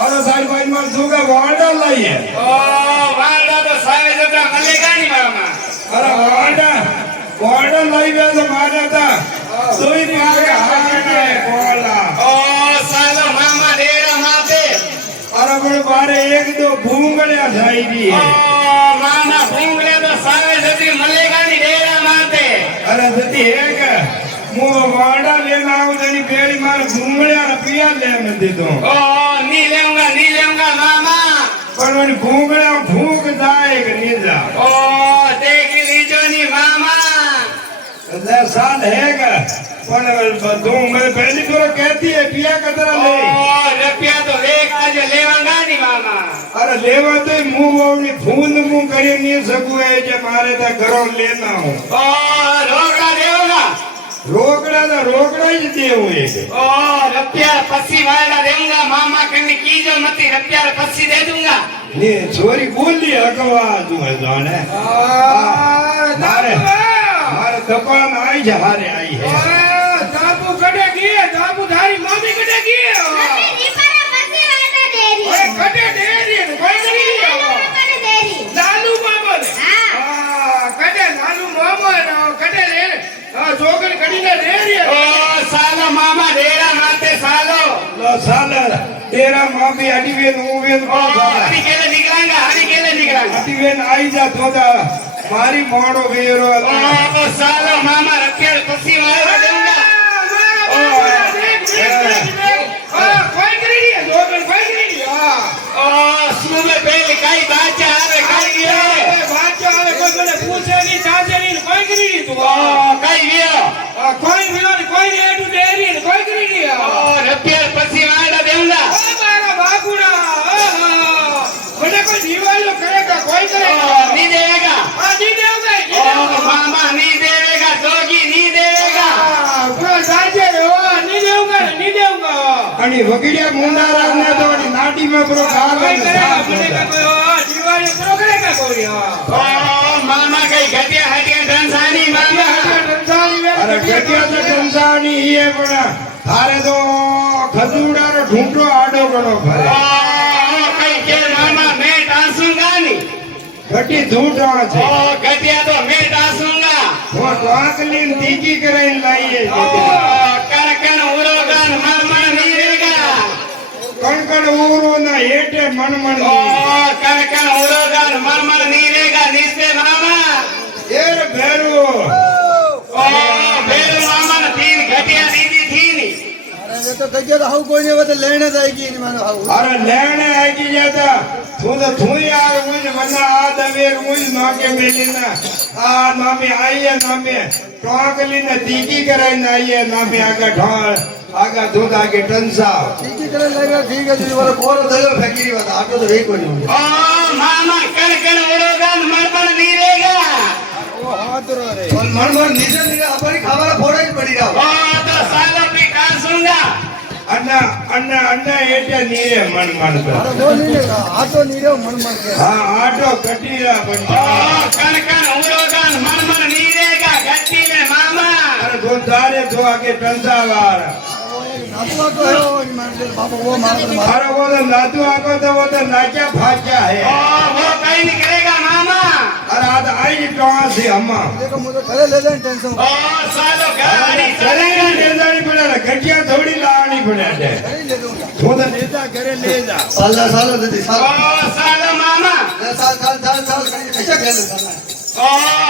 अरे साइड भाई मार दूंगा वांडा लाइए ओ वांडा तो सारे जटा मलेगा नहीं मामा अरे वांडा लाई बे तो मारा था तू ही आगे हाथ में बोला ओ सालो मामा डेरा माते अरे बड़े बारे एक दो भूंगड़िया जाएगी ओ मामा भूंगड़े तो सारे जटी मलेगा नहीं डेरा माते अरे जती है क्या मुँह वांडा लेना हो जनी पेड़ी मार भूंगड़िया न पिया ले मैं दे दूँ ओ नी लेऊंगा मामा पर वो भूंगड़िया भूख जाए कि नहीं जा ओ देख लीजो नी मामा ले साल है क्या पर दो मैं पहली तो कहती है पिया कतरा ले ओ रुपया तो एक आज लेवांगा नी मामा अरे लेवा तो मुंह वाली फूंद मुंह करे नहीं सकू है जे मारे ता घरों लेना हो ओ रोकड़ा देऊंगा रोकड़ा ही दे हुए ओ रुपया पसी वाला देऊंगा मामा कन्ने कीजो मती रुपया पसी दे दूंगा ने छोरी बोली अकवा तू है जाने मारे दुकान आई जहारे आई है दाबू कटे गए दाबू धारी मामी कटे गए ओए कटे दे रही कोई नहीं लालू मामा कटे लालू मामा कटे ले जोगन कड़ी ने दे रही ओ सालो मामा डेरा माते सालो लो साल तेरा माँ भी अडिवेन उवेन ओ हरी केले निकलांगा अडिवेन आई जा तो जा मारी मोड़ो वेरो ओ सालो मामा रुपया पसी वाला देऊंगा कोई करी है जोगन कोई करी ओ सुबह पहले काई बात आवे काई गयो बात आवे कोई मैंने पूछे नहीं चाचे नहीं कोई करी तू ओ काई गयो कोई मिलो कोई रेटू दे रही कोई करी ओ रुपया पसी वाला देऊंगा मारा बाबूरा मुझे कोई दीवालो करेगा कोई करेगा नहीं देगा नहीं देगा ओ मामा नहीं देगा जोगी नहीं देगा पूरा साजे नहीं देगा आणि वगड़िया मुंडारा ने तो नाटी में प्रो खाल कोई करेगा मुझे कोई दीवालो करो करेगा कोई ओ मामा कई घटिया हटिया डंसानी मामा अरे गटिया तो कंसानी ये बड़ा थारे तो खजूड़ा रो ढूंढो आडो गणो भरे ओ कई के मामा मैं डांसूंगा नहीं गटी ढूंढो छे ओ घटिया तो मैं डांसूंगा वो टोकलीन तीकी करे लाइए ओ कणकण उरोगन मरमण नहीं रहेगा कणकण ऊरो ना हेटे मनमन ओ कणकण उरोगन मरमण नहीं रहेगा निस्ते मामा येर भेरू ओ बेरू मामा ने तीन घटिया दीदी थी नी अरे तो कहिए तो हाउ कोई नहीं वो तो लेने जाएगी नहीं मानो हाउ अरे लेने आएगी जाता तू यार मुझे बना आदमेर मुझ नाके मेलिना आ नामे आई है नामे टोकली ने तीकी करे ना ये नामे आगा दूध आगे टंसा ठीक ही करे लगेगा ठीक है जी वाला बोलो दे फकीरी बता ऑटो तो एक कोई नहीं ओ मामा कणकण उरोगन मरमण नहीं रहेगा वो हाथ रो रे और मन नीचे अपनी खबर फोड़ा ही पड़ी रहा ओ तो सालों पे डांसूंगा अन्ना एटे नीरे मन पे अरे वो नहीं लेगा ऑटो नहीं रे मन के हाँ आटो कटीरा बन ओ कणकण उरोगन मरमण नहीं रहेगा घटी में मामा अरे दो तारे दो आगे टंसा वार नातुआ तो है वो मान ले बाबा वो मार अरे वो तो नातू आको तो वो तो नाचा भाचा है ओ वो कहीं नहीं करेगा मामा अरे आज आई कहाँ से अम्मा देखो मुझे घरे ले जाए टेंशन ओ सालों गाड़ी चलेगा ले जानी पड़े ना गटिया थोड़ी लानी पड़े है घरे ले दूंगा वो तो ले जा घरे ले जा साल दे साल ओ सालों मामा साल कैसा खेल साला ओ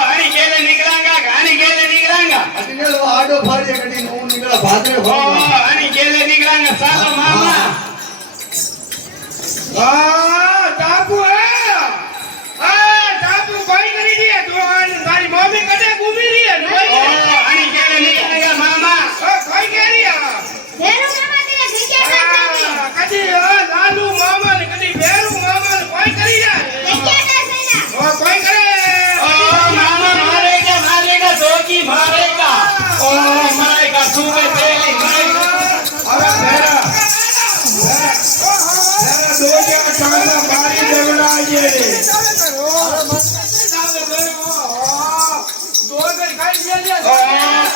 हनी केले निकलांगा अटने वो ऑटो फाड़ के कटी नून निकला भाग में ओ हनी केले निकलांगा सालों मामा दाबू है दाबू कोई करी दिया तू तारी मम्मी कटे घूमी रही है ओ हनी केले निकलेगा मामा कोई कह रही है कटी लालू मामा ने कटी बेरू मामा ने कोई करी है कोई करे ओ मामा मारेगा जोगी मारेगा ओ मारेगा सुबह पहले मारेगा अरे मेरा दो क्या टांगा मारी जगड़ा ये ओ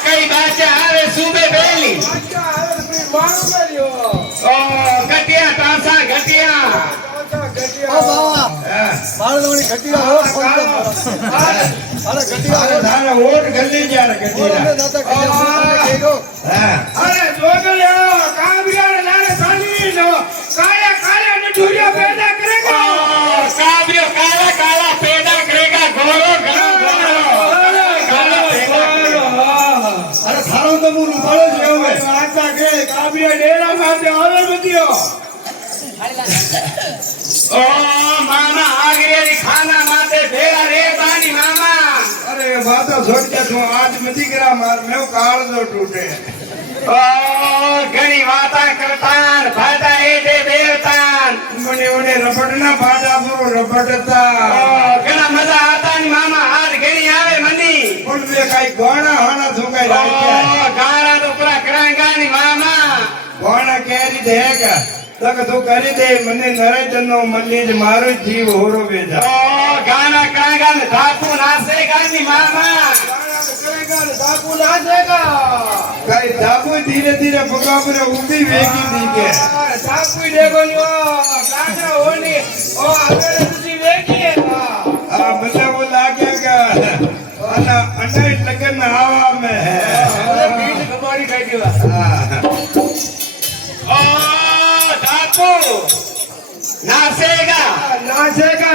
कई बातें सुबह पहली ओ घटिया टांसा ઘટિયા ઓ બાવા હા. મારે તમારી ઘટીડા હોત મારે ઘટીડા અરે હોત તારા ઓટ ગલી જ્યારે બોલો ગટીલા. ને દાતા કહેજો કહેજો હા. અરે જોગલ્યો કાબિયા લારે સાની નો કાયા કાયા ને ઢૂરિયા પેદા કરેગા કાવ્યો કાલા કાલા પેદા કરેગા ઘોડો ઘણો અરે થારો તો હું રૂપાળો જ રહ્યો મેં વાતા કે કાબિયા ડેરા માટે આવે બત્યો ઓ મામા આગરેરી ખાના માથે ભેળા રે બાની મામા અરે વાતો છોડ કે તું આજ મતી કરા માર મેં કાળ તો તૂટે. ઓ ઘણી વાતા કરતાન ભાતા એટે બેવતાન મને ઓને રબડના ભાડા પૂરો રબડ હતા. ઘણા મજા હતા ની મામા હાથ ઘણી આવે મંદી પણ બે કાંઈ ગોણા હાણા થુંકાઈ રાખ્યા. ગાણા તો પૂરા કરાંગા ની મામા ગોણા કેરી દે કે તક તું કરી દે મને નરેજનો મલ્લી જ મારો જીવ હોરો બેજા. ગાના કરાંગા ને ધાપુ નાસે ગાની મામા બાપુ ના દેગા કાંઈ ધાબુ ધીરે ધીરે પગા પર ઊભી વેગી દી કે. બાપુ દેગોની ઓ કાકા ઓની ઓ આગળ સુધી વેખીએ આ બધા वो लागे કે અનાઈ લગન આવા મે ખબરી કઈ દેવા હા. ઓ ધાપુ નાસેગા નાચેગા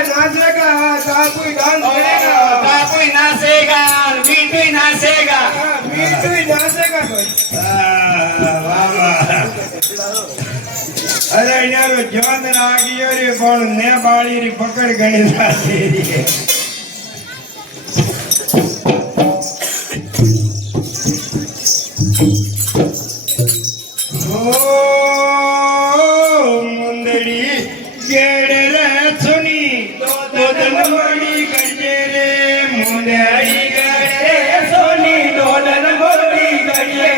બાપુ ગાન કરેગા ધાપુ નાસેગા મીઠું નાસેગા મીઠું નાચેગા ભાઈ વાહ વાહ. અરે યાર જોન રાગીઓ રે પણ ને બાળી રી પકડ ગણી રાતી. ઓ મુંદડી ગેડ રે સુની દોદન મણી ગજે રે મુંદડી ગેડ રે સોની દોદન મણી ગજે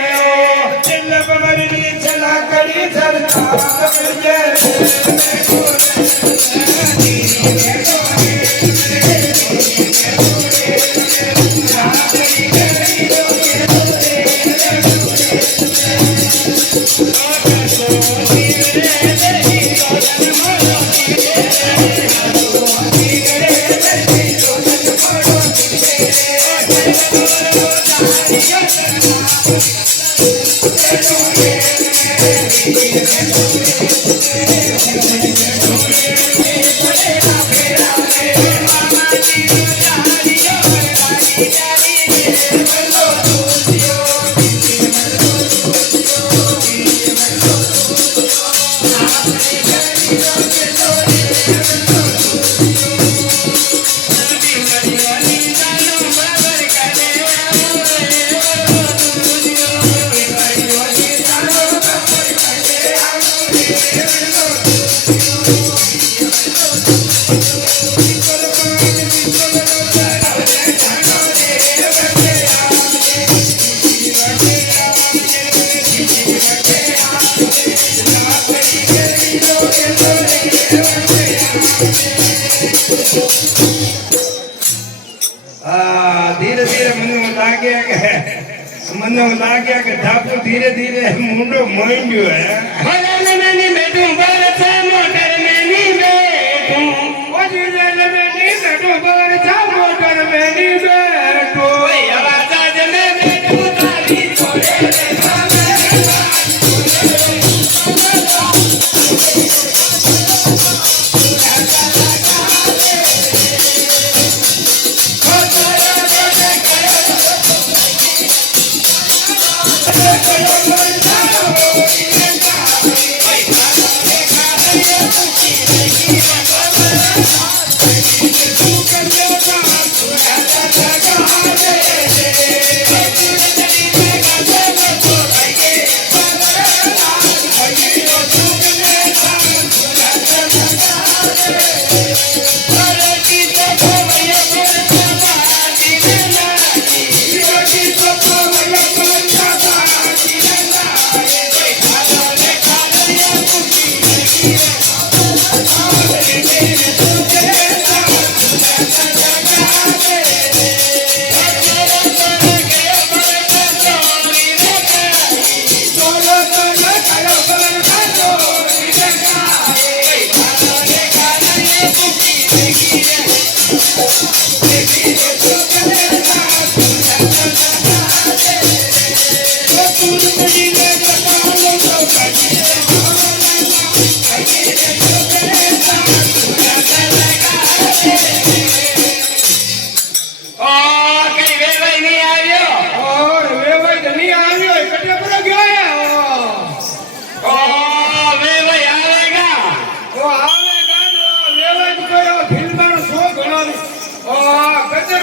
ચલ બમરી ચલા કરી ચલતા ગજે ધીરે ધીરે મને લાગે કે ધાપુ ધીરે ધીરે મુંડો માંડ્યો હે. ભલે મેની બેઠું બરસે મોટર મેની બેઠું ઓજી લે મેની બેઠો બર જા મોટર મેની બેઠો કોઈ અવાજ જ મે બેઠું તારી છોડે રે Thank you.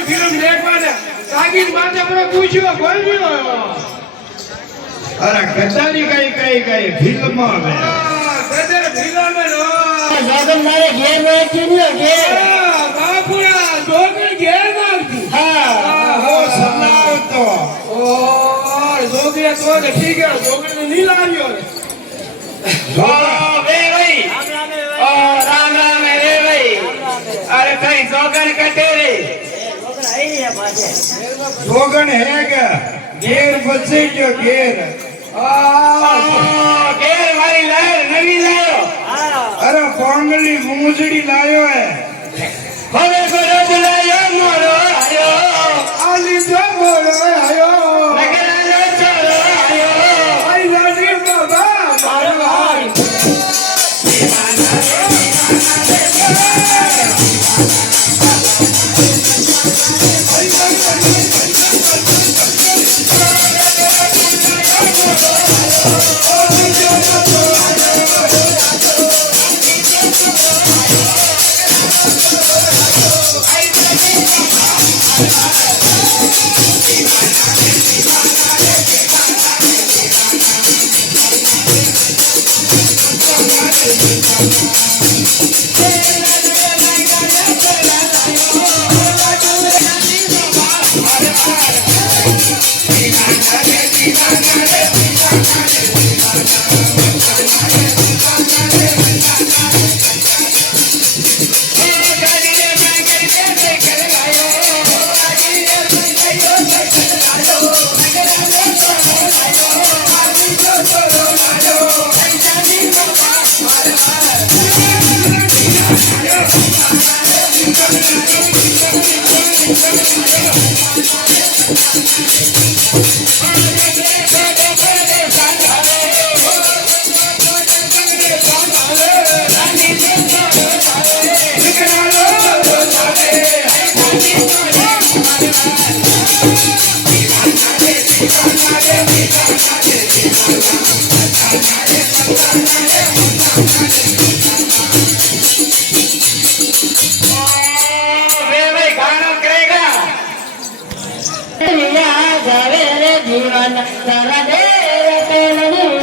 ફિલ્મ દેખવાને તાગીદ માથે મને પૂછ્યો ગોલ્યો અરે ગદ્દારી કઈ ફિલ્મ આવે ગદર ફિલ્મ નો જોગન મારે ઘેર વેચી ઘેર બાપુડા જોગણ ઘેર નાખી હો સનાવતો ઓ જોગીએ તો કે ઠીક હે જોગણ ની લાવ્યો ઓ વે ભાઈ ઓ રામ રામ રે ભાઈ અરે કઈ જોગન કટે રે જોગણ હે કે ઘેર બચી ગયો ઘેર ઘેર મારી લાયો નવી લાયો અરે કોંગલી મૂંજડી લાયો હે હવે ગોરો બોલાયો મોરો આયો આલી જો બોલો આયો નગરાનો ચોરો આયો આઈ લાડી બાબા મારો ભાઈ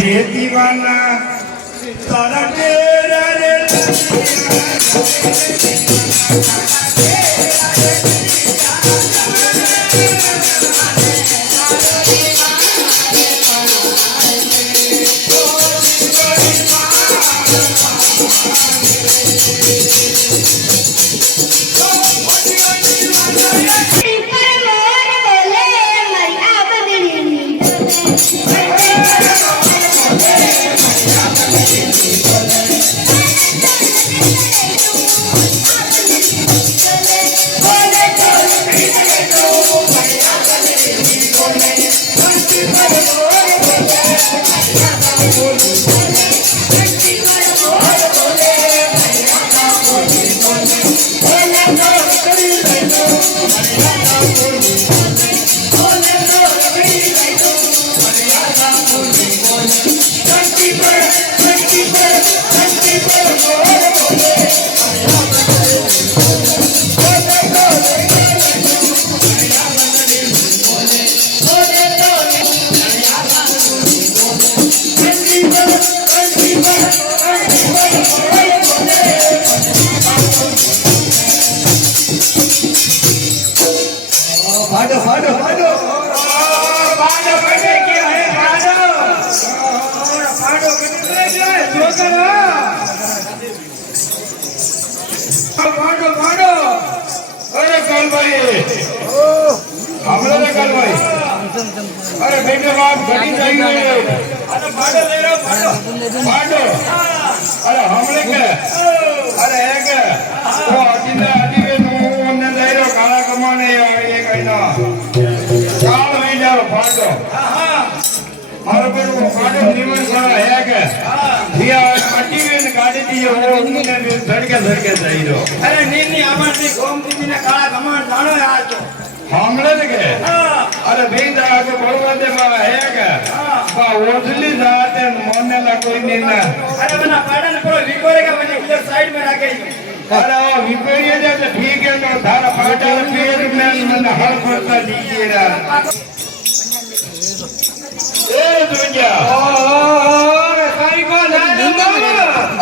ये दीवाना तारा तेरा रे फाटो फाटो फाटो બાડો કટે કે હે બાડો બાડો કટે જાય જોગણ બાડો બાડો अरे कल भाई हमला रे कल भाई अरे बेटे बाप घड़ी चाहिए અરે બાડો લઈ લો બાડો बाटो अरे हमले के अरे एक वो अतिंद्र अधिवे ने दायरो काला कमाने ये कहना काल में जाओ बाटो मारो पर वो बाटो निमन सारा है के दिया अधिवे ने गाड़ी दी वो उन्होंने भी धड़के दायरो અરે નીની આમાંથી ગોમ દીને કાળા કમાણ જાણો આ તો हमले के अरे बेटा आगे बोलवा दे बा है के बा ओझली जाते मोने ला कोई नहीं ना અરે બના પાડા ને પૂરો વિકોરેગા મને ઇધર સાઈડ में रखे अरे वो विपेरिया जाते ठीक है तो धारा पाटा फिर मैं मन हर करता दीजिए रा ए दुनिया અરે કઈ કો નાનું મામા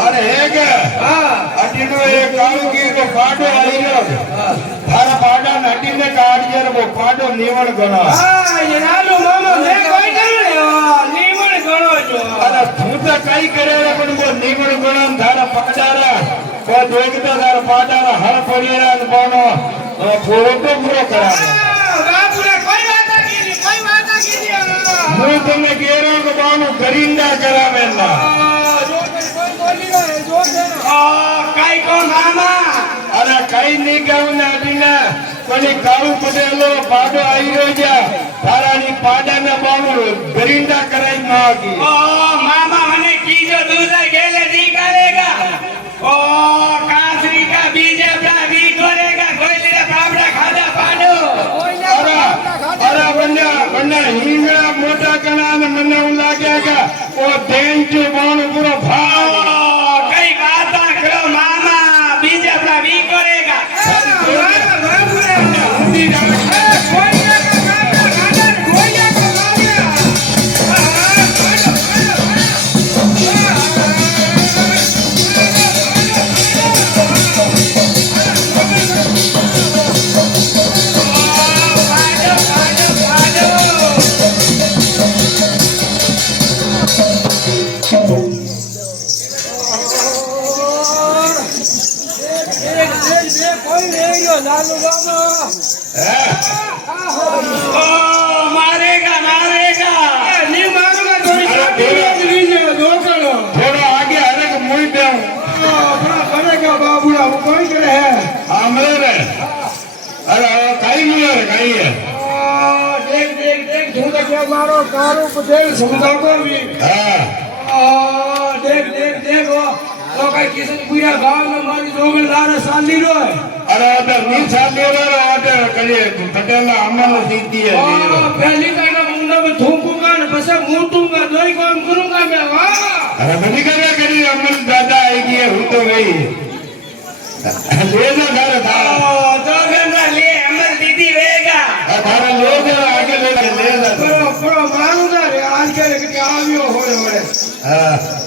अरे है क्या હા अटी तो ये कालू की को पाटो आई रो धारा पाटा नटी ने काट जर वो पाटो निवण गणो હા એ નાનું મામા મે કોઈ કરું ને નીમણ ગણો છો अरे तू तो कई करे रे पण वो निवण गणो धारा पाटारा वो देखता धारा पाटारा हर पड़िया न बोनो पूरो तो पूरो करा બાપુને કોઈ વાત કીધી હું તમને કેરો કે બાનો ગરિંદા કરાવે ના જો કોઈ બોલી રહ્યો જો છે કઈ કો મામા અરે કઈ નહીં કહું ને અડીના કોની કાળુ પટેલો પાડો આવી રહ્યો છે તારાની પાડાના બાનો ગરિંદા કરાઈ નાખી ओ मामा मने कीजो दूसरा गेले दी करेगा ओ कासरी का बीज अपना भी करेगा कोई तेरा पापड़ा खादा पाडो અરે બંને હિંગડા મોટા કણા ને મને એવું લાગે કે ઓ દેંચો બાનો પૂરો ભાવ कई बात करो मामा बीज अपना भी करेगा ઊંધી જાય કોઈ રહ્યો નાનું મામા ओ मारेगा मारेगा ની મારુંગા થોડી કાઢી લીજે દોકડો થોડો આગે હરેક મુઈ દેવ બડા બનેગા બાબુડા वो कोई करे है આમરે રે અરે કઈ મિલે રે કઈ હે देख देख देख तू तो क्या मारो कारो पटेल समझा को भी હા देख देख देख वो कई किसी पूरा गांव में मारी जोगलदार साली रो અરે અદર ની સાલે રે અદર કરીએ પટેલ ના અમલ દીધી હે पहली टाइम मुंडा में थूकूंगा न बस मूतूंगा दो ही काम करूंगा मैं वाह અરે બધી કરે કરી અમલ દાદા આવી ગઈ હું તો ગઈ લેના ઘર થા दो घंटा ले अमर दीदी वेगा તારા લોગ આગે લેના पर मारूंगा रे आज के आवियो होए होए હા